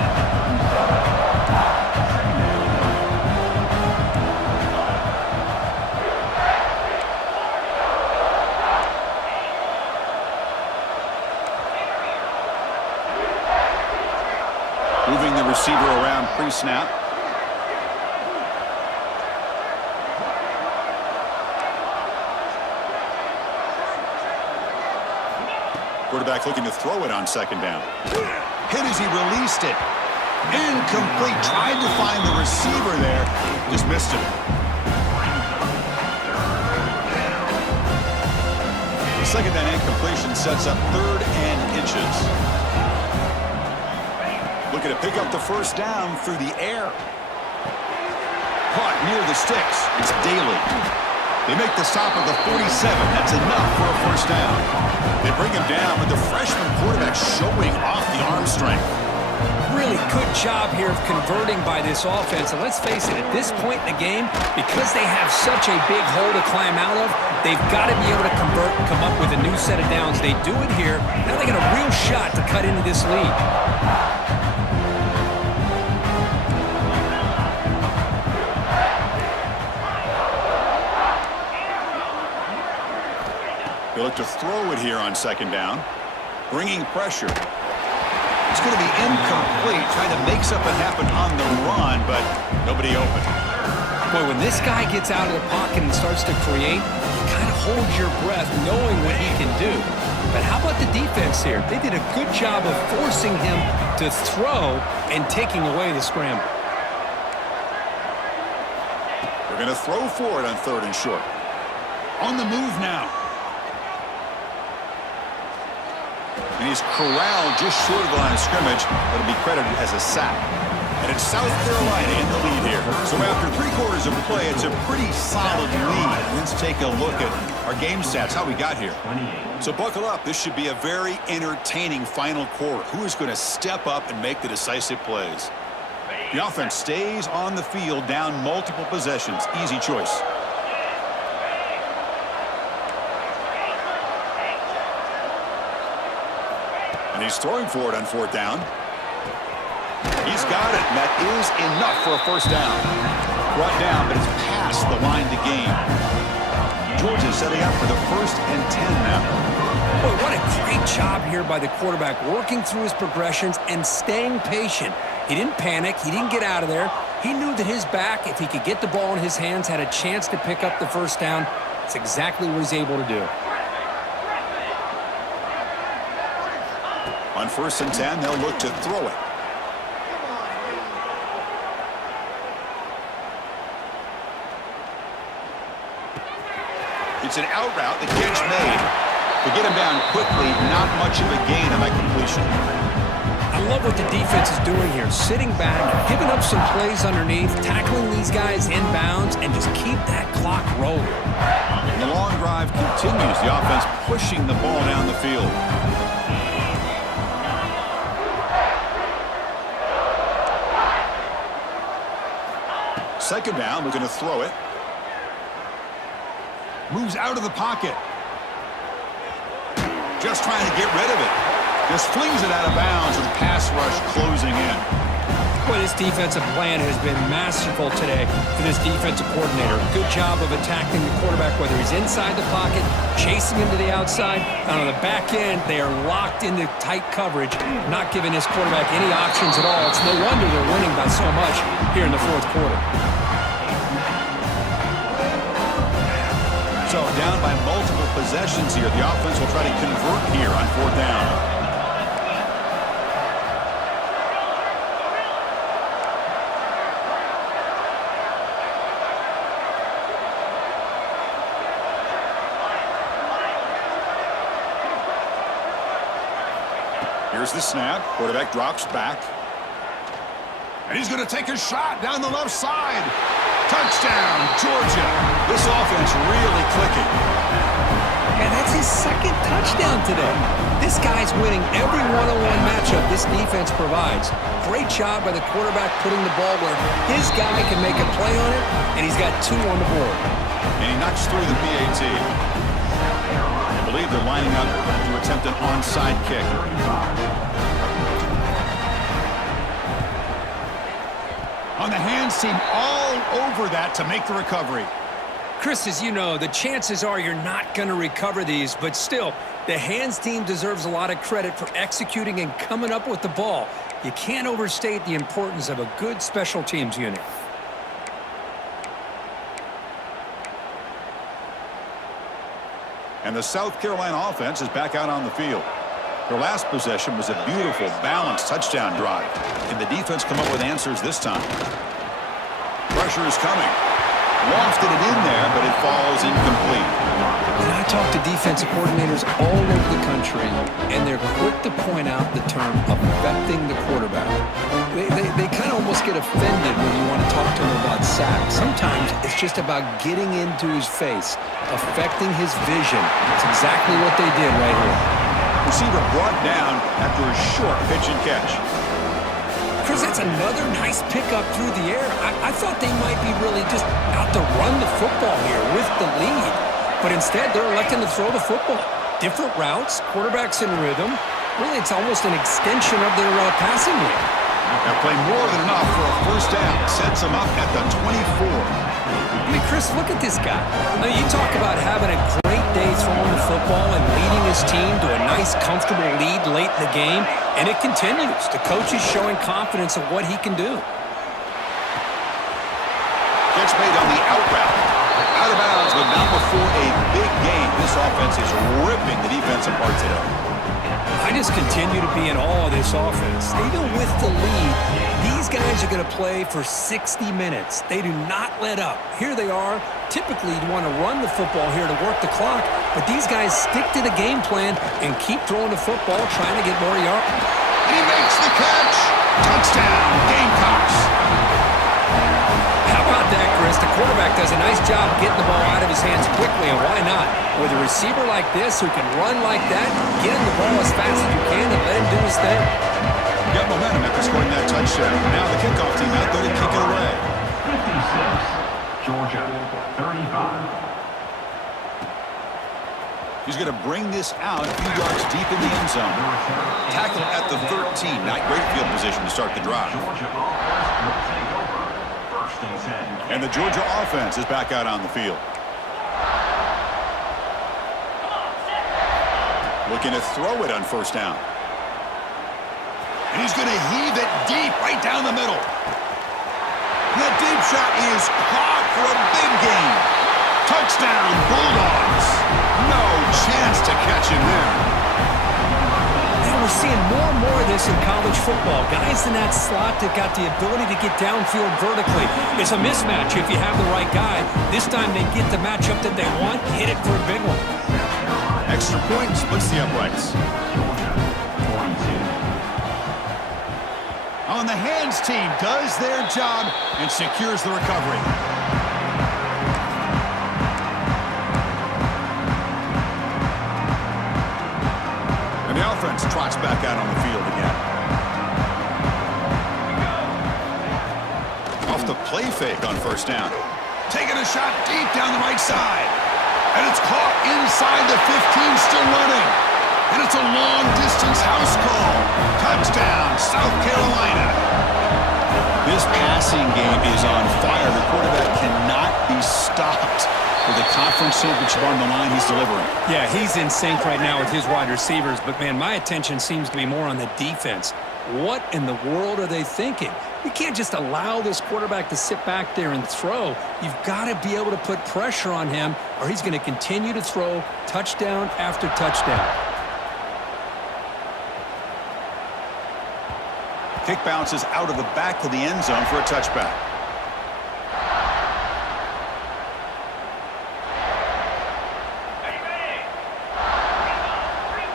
Moving the receiver around pre-snap. Quarterback looking to throw it on second down. Hit as he released it. Incomplete. Tried to find the receiver there. Just missed it. The second down incompletion sets up 3rd and inches. Looking to pick up the first down through the air. Caught near the sticks. It's Daly. They make the stop at the 47. That's enough for a first down. They bring him down, but the freshman quarterback showing off the arm strength. Really good job here of converting by this offense. And let's face it, at this point in the game, because they have such a big hole to climb out of, they've got to be able to convert and come up with a new set of downs. They do it here. Now they got a real shot to cut into this lead. They look to throw it here on second down. Bringing pressure. It's going to be incomplete. Trying to make something happen on the run, but nobody open. Boy, when this guy gets out of the pocket and starts to create, you kind of hold your breath knowing what he can do. But how about the defense here? They did a good job of forcing him to throw and taking away the scramble. They're going to throw for it on 3rd and short. On the move now. And he's corralled just short of the line of scrimmage. That'll be credited as a sack. And it's South Carolina in the lead here. So after 3/4 of play, it's a pretty solid lead. Let's take a look at our game stats, how we got here. So buckle up. This should be a very entertaining final quarter. Who is going to step up and make the decisive plays? The offense stays on the field, down multiple possessions. Easy choice. And he's throwing for it on 4th down. He's got it, and that is enough for a first down. Brought down, but it's past the line to gain. Georgia setting up for the 1st and 10 now. Boy, what a great job here by the quarterback, working through his progressions and staying patient. He didn't panic. He didn't get out of there. He knew that his back, if he could get the ball in his hands, had a chance to pick up the first down. That's exactly what he's able to do. On 1st and 10, they'll look to throw it. It's an out route. The catch made. To get him down quickly, not much of a gain on that completion. I love what the defense is doing here. Sitting back, giving up some plays underneath, tackling these guys inbounds, and just keep that clock rolling. And the long drive continues. The offense pushing the ball down the field. Second down, we're going to throw it. Moves out of the pocket. Just trying to get rid of it. Just flings it out of bounds with the pass rush closing in. Boy, this defensive plan has been masterful today for this defensive coordinator. Good job of attacking the quarterback, whether he's inside the pocket, chasing him to the outside. And on the back end, they are locked into tight coverage, not giving this quarterback any options at all. It's no wonder they're winning by so much here in the 4th quarter. So down by multiple possessions here. The offense will try to convert here on 4th down. Here's the snap. Quarterback drops back. And he's going to take a shot down the left side. Touchdown, Georgia. This offense really clicking. And that's his second touchdown today. This guy's winning every one-on-one matchup this defense provides. Great job by the quarterback putting the ball where his guy can make a play on it, and he's got 2 on the board. And he knocks through the PAT. I believe they're lining up to attempt an onside kick. On the hands team, all over that to make the recovery. Chris, as you know, the chances are you're not going to recover these, but still, the hands team deserves a lot of credit for executing and coming up with the ball. You can't overstate the importance of a good special teams unit. And the South Carolina offense is back out on the field. Their last possession was a beautiful, balanced touchdown drive. Can the defense come up with answers this time? Pressure is coming. Lofted it in there, but it falls incomplete. And I talk to defensive coordinators all over the country, and they're quick to point out the term affecting the quarterback. They kind of almost get offended when you want to talk to them about sacks. Sometimes it's just about getting into his face, affecting his vision. That's exactly what they did right here. Receiver brought down after a short pitch and catch. Chris, that's another nice pickup through the air. I thought they might be really just out to run the football here with the lead. But instead, they're electing to throw the football. Different routes, quarterbacks in rhythm. Really, it's almost an extension of their passing game. That play more than enough for a first down. Sets them up at the 24. I mean, Chris, look at this guy. I mean, you talk about having a great day throwing the football and leading his team to a nice, comfortable lead late in the game, and it continues. The coach is showing confidence of what he can do. Gets made on the out route. Out of bounds, but not before a big game. This offense is ripping the defense apart today. I just continue to be in awe of this offense. Even with the lead, these guys are going to play for 60 minutes. They do not let up. Here they are. Typically, you want to run the football here to work the clock, but these guys stick to the game plan and keep throwing the football, trying to get more yards. And he makes the catch. Touchdown, Gamecocks. How about that, Chris? The quarterback does a nice job getting the ball out of his hands quickly, and why not? With a receiver like this who can run like that, get him the ball as fast as you can and let him do his thing. Got momentum after scoring that touchdown. Now the kickoff team out there to kick it away. 56, Georgia, 35. He's going to bring this out a few yards deep in the end zone. Tackle at the 13. Not great field position to start the drive. Georgia offense will take over. First and 10. And the Georgia offense is back out on the field. Looking to throw it on first down. And he's going to heave it deep right down the middle. And that deep shot is caught for a big gain. Touchdown, Bulldogs. No chance to catch him there. Now we're seeing more and more of this in college football. Guys in that slot that got the ability to get downfield vertically. It's a mismatch if you have the right guy. This time they get the matchup that they want, hit it for a big one. Extra point splits the uprights. On the hands team does their job and secures the recovery. And the offense trots back out on the field again. Off the play fake on first down. Taking a shot deep down the right side. And it's caught inside the 15, still running. And it's a long-distance house call. Touchdown, South Carolina. This passing game is on fire. The quarterback cannot be stopped. With the conference championship on the line, he's delivering. Yeah, he's in sync right now with his wide receivers. But, man, my attention seems to be more on the defense. What in the world are they thinking? You can't just allow this quarterback to sit back there and throw. You've got to be able to put pressure on him, or he's going to continue to throw touchdown after touchdown. Kick bounces out of the back of the end zone for a touchback.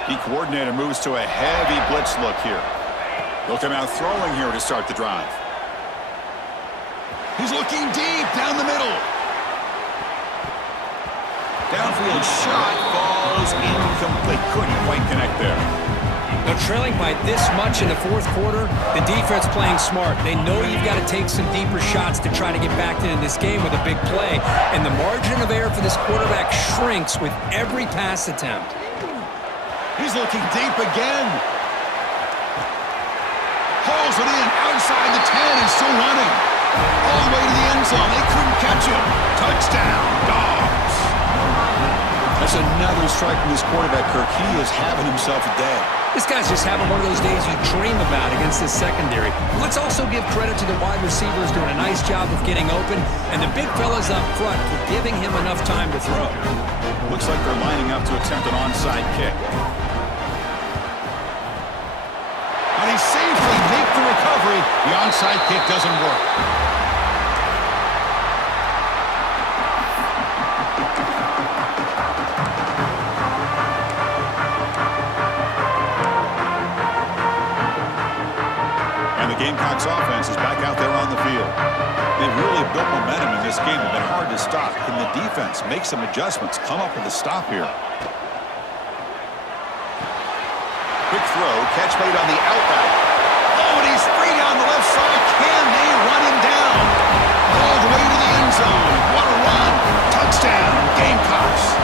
The coordinator moves to a heavy blitz look here. He'll come out throwing here to start the drive. He's looking deep down the middle. Downfield shot falls incomplete. Couldn't quite connect there. They're trailing by this much in the fourth quarter. The defense playing smart. They know you've got to take some deeper shots to try to get back into this game with a big play. And the margin of error for this quarterback shrinks with every pass attempt. He's looking deep again. Hauls it in outside the 10 and still running. All the way to the end zone. They couldn't catch him. Touchdown, Dogs. That's another strike from this quarterback, Kirk. He is having himself a day. This guy's just having one of those days you dream about against this secondary. Let's also give credit to the wide receivers doing a nice job of getting open, and the big fellas up front for giving him enough time to throw. Looks like they're lining up to attempt an onside kick. And he safely makes the recovery. The onside kick doesn't work. Gamecocks offense is back out there on the field. They've really built momentum in this game. It's been hard to stop. Can the defense make some adjustments, come up with a stop here? Quick throw, catch made on the outback. Oh, and he's free down the left side. Can they run him down? All the way to the end zone. What a run. Touchdown, Gamecocks.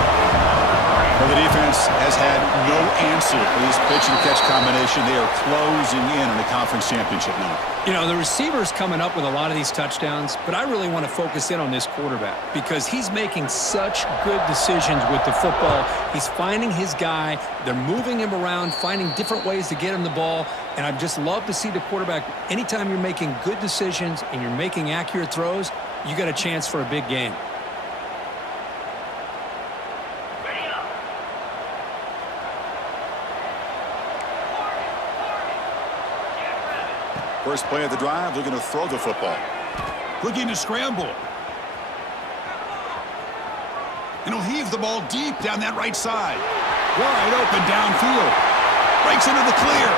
Well, the defense has had no answer for this pitch-and-catch combination. They are closing in on the conference championship now. You know, the receiver's coming up with a lot of these touchdowns, but I really want to focus in on this quarterback because he's making such good decisions with the football. He's finding his guy. They're moving him around, finding different ways to get him the ball, and I'd just love to see the quarterback. Anytime you're making good decisions and you're making accurate throws, you got a chance for a big game. First play of the drive, they're going to throw the football. Looking to scramble. And he'll heave the ball deep down that right side. Wide open downfield. Breaks into the clear.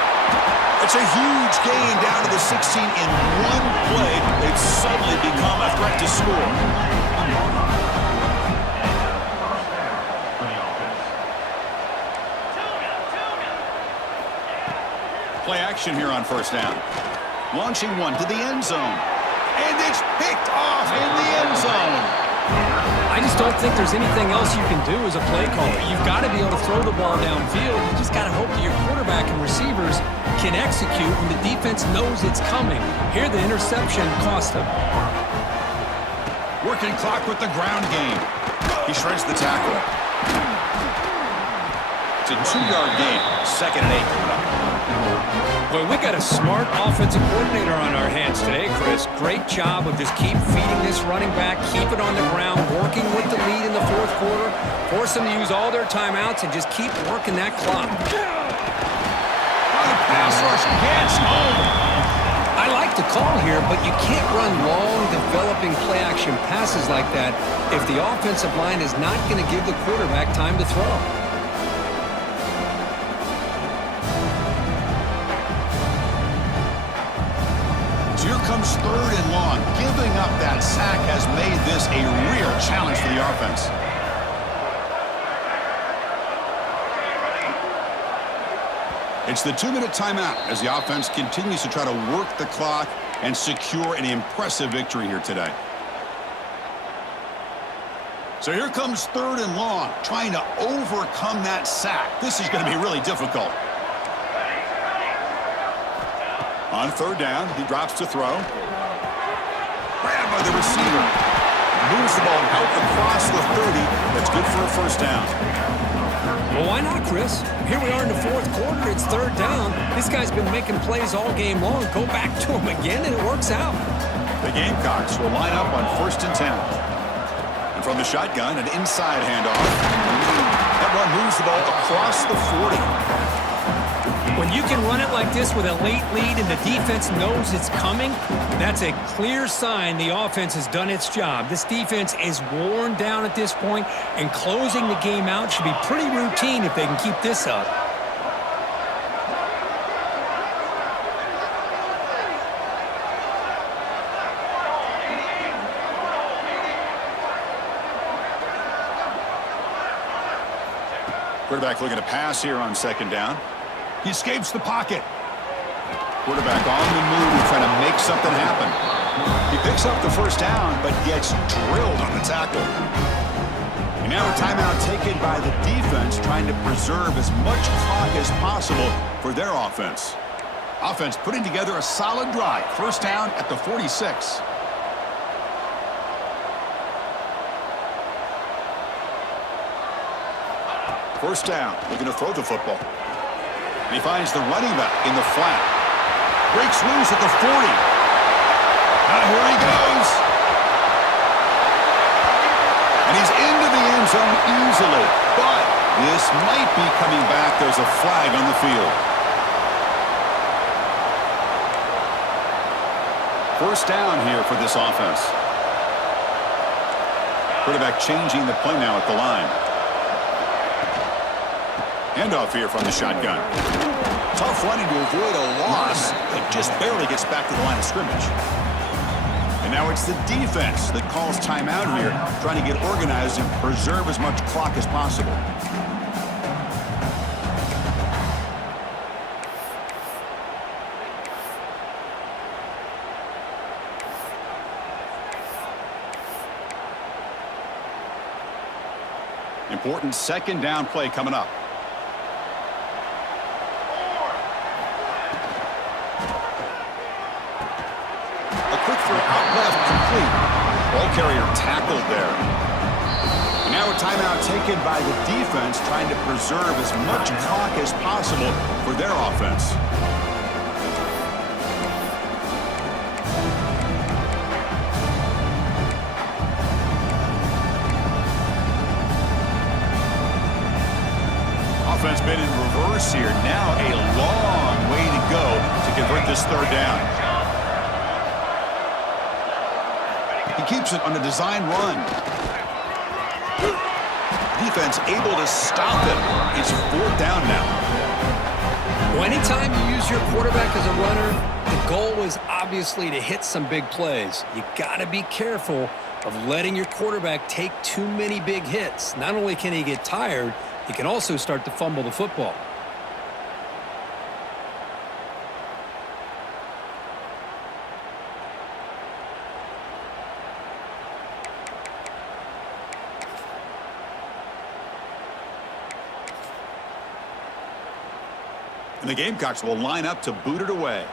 It's a huge gain down to the 16 in one play. It's suddenly become a threat to score. Play action here on first down. Launching one to the end zone. And it's picked off in the end zone. I just don't think there's anything else you can do as a play caller. You've got to be able to throw the ball downfield. You just got to hope that your quarterback and receivers can execute when the defense knows it's coming. Here, the interception cost him. Working clock with the ground game. He shreds the tackle. It's a 2-yard gain. 2nd and 8 coming up. Boy, we got a smart offensive coordinator on our hands today, Chris. Great job of just keep feeding this running back, keep it on the ground, working with the lead in the fourth quarter, force them to use all their timeouts, and just keep working that clock. The pass rush gets home. I like the call here, but you can't run long, developing play-action passes like that if the offensive line is not going to give the quarterback time to throw. Here comes 3rd and long. Giving up that sack has made this a real challenge for the offense. It's the 2-minute timeout as the offense continues to try to work the clock and secure an impressive victory here today. So here comes 3rd and long, trying to overcome that sack. This is going to be really difficult. On 3rd down, he drops to throw. Grabbed by the receiver. Moves the ball out across the 30. That's good for a first down. Well, why not, Chris? Here we are in the fourth quarter. It's 3rd down. This guy's been making plays all game long. Go back to him again, and it works out. The Gamecocks will line up on 1st and 10. And from the shotgun, an inside handoff. That run moves the ball across the 40. When you can run it like this with a late lead and the defense knows it's coming, that's a clear sign the offense has done its job. This defense is worn down at this point, and closing the game out should be pretty routine if they can keep this up. Quarterback looking to pass here on second down. He escapes the pocket. Quarterback on the move, trying to make something happen. He picks up the first down, but gets drilled on the tackle. And now a timeout taken by the defense, trying to preserve as much clock as possible for their offense. Offense putting together a solid drive. First down at the 46. First down, looking to throw the football. And he finds the running back in the flat. Breaks loose at the 40. Now here he goes. And he's into the end zone easily. But this might be coming back. There's a flag on the field. First down here for this offense. Quarterback changing the play now at the line. Handoff here from the shotgun. Tough running to avoid a loss. It just barely gets back to the line of scrimmage. And now it's the defense that calls timeout here, trying to get organized and preserve as much clock as possible. Important second down play coming up. Out left, complete. Ball carrier tackled there. And now a timeout taken by the defense, trying to preserve as much clock as possible for their offense. Offense been in reverse here. Now a long way to go to convert this third down. He keeps it on a design run. Defense able to stop it. It's fourth down now. Well, anytime you use your quarterback as a runner, the goal is obviously to hit some big plays. You got to be careful of letting your quarterback take too many big hits. Not only can he get tired, he can also start to fumble the football. And the Gamecocks will line up to boot it away.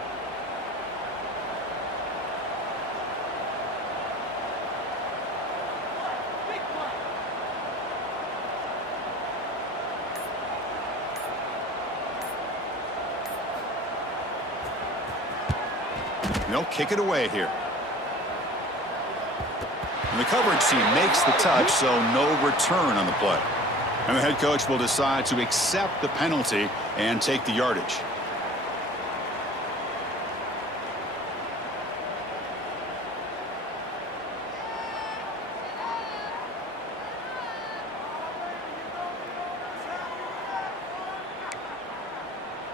And they'll kick it away here. And the coverage team makes the touch, so no return on the play. And the head coach will decide to accept the penalty and take the yardage.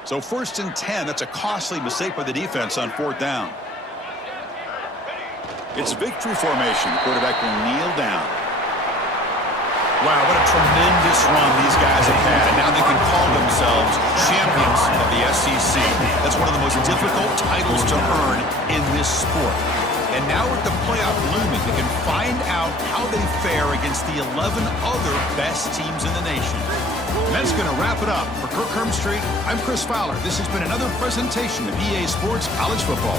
So 1st and 10, that's a costly mistake by the defense on fourth down. It's victory formation. Quarterback will kneel down. Wow, what a tremendous run these guys have had. And now they can call themselves champions of the SEC. That's one of the most difficult titles to earn in this sport. And now with the playoff looming, they can find out how they fare against the 11 other best teams in the nation. And that's going to wrap it up. For Kirk Hermstreet, I'm Chris Fowler. This has been another presentation of EA Sports College Football.